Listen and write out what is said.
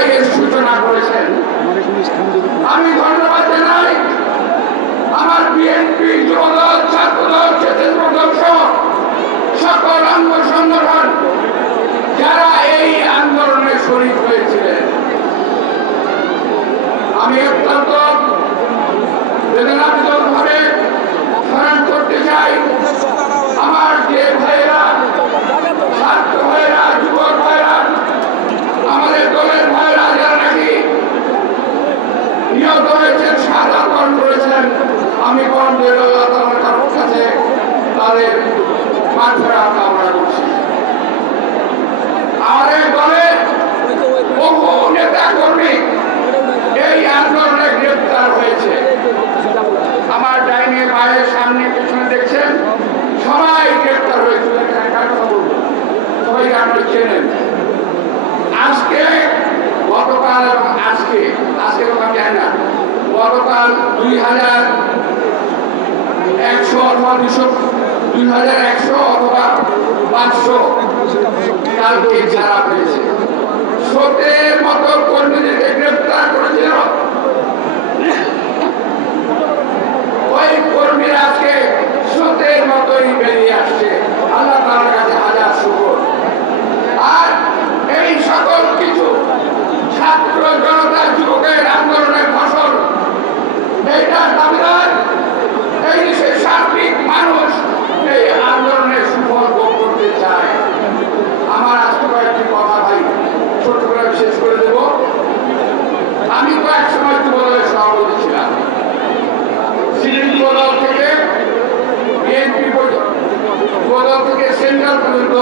তারাই এর সূচনা করেছেন। আমি ধন্যবাদ জানাই আমার বিএনপি, যুবদল, ছাত্রদল, স্বেচ্ছাসেবক সহ সকল অঙ্গ সংগঠন যারা এই আন্দোলনে শরীক হয়েছিলেন। আমি অত্যন্ত বেদনাবিধভাবে স্মরণ করতে চাই আমার যে ভাইয়েরা, ছাত্র ভাইয়েরা, যুবক ভাইয়েরা, আমাদের দলের ভাইয়েরা যারা নাকি নিহত হয়েছেন, শাহাদাত বরণ করেছেন। আমি বন্ধের আল্লাহ তাআলার কাছে তাদের মাগফিরাত কামনা করছি। আমাদের দলের বহু নেতা কর্মী এই আন্দোলনে গ্রেপ্তার হয়েছে। আমার ডাইনে বায়ের সামনে পিছনে দেখছেন সবাই গ্রেপ্তার হয়েছিল। সবাই আপনি চেনেন। আজকে গতকাল এবং আজকে কথা জানি না, গতকাল 2100 অথবা 2100 অথবা 500 কালকে ছাড়া পেয়েছে। ১৭ মতো কর্মীদেরকে গ্রেপ্তার করেছিল। ওই কর্মীরা আজকে ১৭ মতোই বেরিয়ে আসছে। আল্লাহ তাআলার কাছে হাজার শুকর। আর এই সকল কিছু ছাত্র জনতা যুবকের আন্দোলনের ফসল, এইটা দাবিদার এই দেশের সার্বিক মানুষ এই আন্দোলনের সুফল ভোগ করতে চায়। আমার আজকে কয়েকটি কথা ভাই ছোট করে শেষ করে দেব। আমি কয়েক সময় যুবদলের সভাপতি ছিলাম। সিলেট যুবদল থেকে বিএনপি যুবদল থেকে সেন্ট্রাল পর্যন্ত